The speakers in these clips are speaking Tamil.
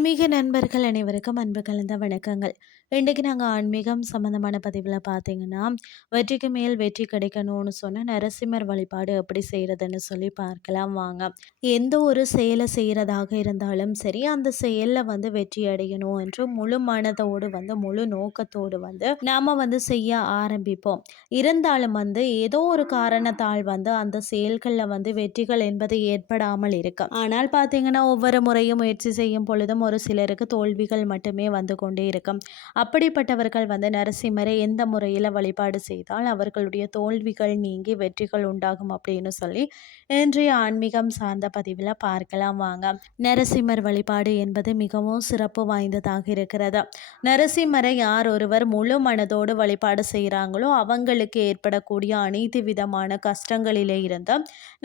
ஆன்மீக நண்பர்கள் அனைவருக்கும் அன்பு கலந்த வணக்கங்கள். இன்றைக்கு நாங்கள் ஆன்மீகம் சம்மந்தமான பதிவில் பார்த்தீங்கன்னா வெற்றிக்கு மேல் வெற்றி கிடைக்கணும்னு சொன்னால் நரசிம்மர் வழிபாடு எப்படி செய்கிறதுன்னு சொல்லி பார்க்கலாம் வாங்க. எந்த ஒரு செயலை செய்கிறதாக இருந்தாலும் சரி அந்த செயலில் வந்து வெற்றி அடையணும் என்று முழு மனதோடு வந்து முழு நோக்கத்தோடு வந்து நாம் வந்து செய்ய ஆரம்பிப்போம். இருந்தாலும் வந்து ஏதோ ஒரு காரணத்தால் வந்து அந்த செயல்களில் வந்து வெற்றிகள் என்பது ஏற்படாமல் இருக்கும் ஆனால் பார்த்தீங்கன்னா ஒவ்வொரு முறையும் முயற்சி செய்யும் பொழுதும் ஒரு சிலருக்கு தோல்விகள் மட்டுமே வந்து கொண்டே இருக்கும். அப்படிப்பட்டவர்கள் வந்து நரசிம்மரை எந்த முறையில் வழிபாடு செய்தால் அவர்களுடைய தோல்விகள் நீங்கி வெற்றிகள் உண்டாகும் அப்படின்னு சொல்லி இன்றைய ஆன்மீகம் சார்ந்த பதிவில் பார்க்கலாம் வாங்க. நரசிம்மர் வழிபாடு என்பது மிகவும் சிறப்பு வாய்ந்ததாக இருக்கிறது. நரசிம்மரை யார் ஒருவர் முழு மனதோடு வழிபாடு செய்கிறாங்களோ அவங்களுக்கு ஏற்படக்கூடிய அனைத்து விதமான கஷ்டங்களிலே இருந்து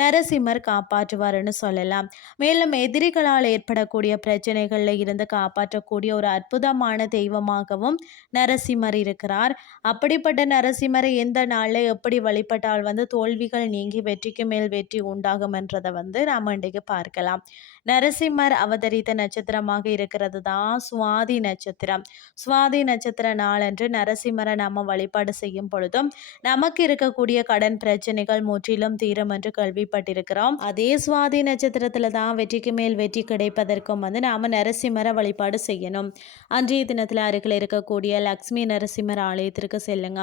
நரசிம்மர் காப்பாற்றுவார்னு சொல்லலாம். மேலும் எதிரிகளால் ஏற்படக்கூடிய பிரச்சனைகளில் இருந்து காப்பாற்றக்கூடிய ஒரு அற்புதமான தெய்வமாகவும் நரசிம்மர் இருக்கிறார். அப்படிப்பட்ட நரசிம்மரை எந்த நாளில் எப்படி வழிபட்டால் வந்து தோல்விகள் நீங்கி வெற்றிக்கு மேல் வெற்றி உண்டாகும் என்றதை வந்து நாம் இன்றைக்கு பார்க்கலாம். நரசிம்மர் அவதரித்த நட்சத்திரமாக இருக்கிறது தான் சுவாதி நட்சத்திரம். சுவாதி நட்சத்திர நாளன்று நரசிம்மரை நாம் வழிபாடு செய்யும் பொழுதும் நமக்கு இருக்கக்கூடிய கடன் பிரச்சனைகள் முற்றிலும் தீரும் என்று கேள்விப்பட்டிருக்கிறோம். அதே சுவாதி நட்சத்திரத்தில் தான் வெற்றிக்கு மேல் வெற்றி கிடைப்பதற்கும் வந்து நாம் நரசிம்மரை வழிபாடு செய்யணும். அன்றைய தினத்தில் அருகில் இருக்கக்கூடிய லக்ஷ்மி நரசிம்மர் ஆலயத்திற்கு செல்லுங்க.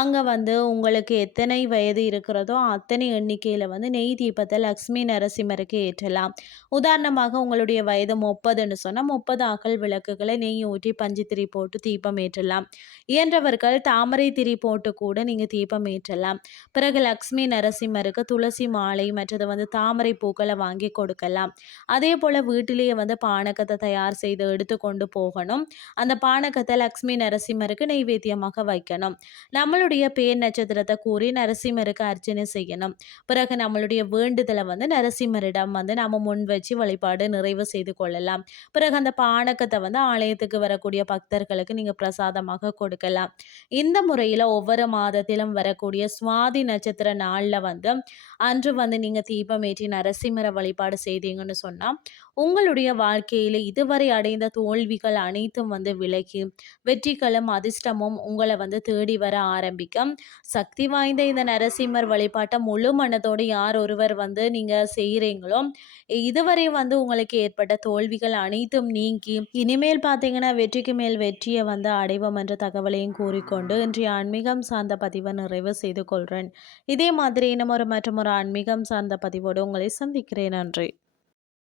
அங்கே வந்து உங்களுக்கு எத்தனை வயது இருக்கிறதோ அத்தனை எண்ணிக்கையில் வந்து நெய் தீபத்தை லக்ஷ்மி நரசிம்மருக்கு ஏற்றலாம். உதாரணமாக உங்களுடைய வயது முப்பதுன்னு சொன்னால் முப்பது அகல் விளக்குகளை நெய் ஊற்றி பஞ்சு திரி போட்டு தீபம் ஏற்றலாம். இயன்றவர்கள் தாமரை திரி போட்டு கூட நீங்கள் தீபம் ஏற்றலாம். பிறகு லக்ஷ்மி நரசிம்மருக்கு துளசி மாலை மற்றது வந்து தாமரை பூக்களை வாங்கி கொடுக்கலாம். அதே போல் வீட்டிலேயே வந்து பானகத்தை தயார் செய்து எடுத்து கொண்டு போகணும். அந்த பானகத்தை லக்ஷ்மி நரசிம்மருக்கு நைவேத்தியமாக வைக்கணும். நம்மளுடைய பேர் நட்சத்திரத்தை கூறி நரசிம்மருக்கு அர்ச்சனை செய்யணும். பிறகு நம்மளுடைய வேண்டுதலை வந்து நரசிம்மரிடம் வந்து நம்ம முன் வச்சு வழிபாடு நிறைவு செய்து கொள்ளலாம். பிறகு அந்த பானகத்தை வந்து ஆலயத்துக்கு வரக்கூடிய பக்தர்களுக்கு நீங்கள் பிரசாதமாக கொடுக்கலாம். இந்த முறையில் ஒவ்வொரு மாதத்திலும் வரக்கூடிய சுவாதி நட்சத்திர நாளில் வந்து அன்று வந்து நீங்கள் தீபமேற்றி நரசிம்மரை வழிபாடு செய்தீங்கன்னு சொன்னால் உங்களுடைய வாழ்க்கையில் இதுவரை அடைந்த தோல்விகள் அனைத்தும் வந்து விலகி வெற்றிகளும் அதிர்ஷ்டமும் உங்களை வந்து தேடி வர ஆரம்பிக்கும். சக்தி வாய்ந்த இந்த நரசிம்மர் வழிபாட்டை முழு மனதோடு யார் ஒருவர் வந்து நீங்கள் செய்கிறீங்களோ இதுவரை வந்து உங்களுக்கு ஏற்பட்ட தோல்விகள் அனைத்தும் நீங்கி இனிமேல் பார்த்தீங்கன்னா வெற்றிக்கு மேல் வெற்றியை வந்து அடைவோம் என்ற தகவலையும் கூறிக்கொண்டு இன்றைய ஆன்மீகம் சார்ந்த பதிவை நிறைவு செய்து கொள்கிறேன் இதே மாதிரி இன்னும் ஒரு மற்றும் ஒரு ஆன்மீகம் சார்ந்த பதிவோடு உங்களை சந்திக்கிறேன். நன்றி.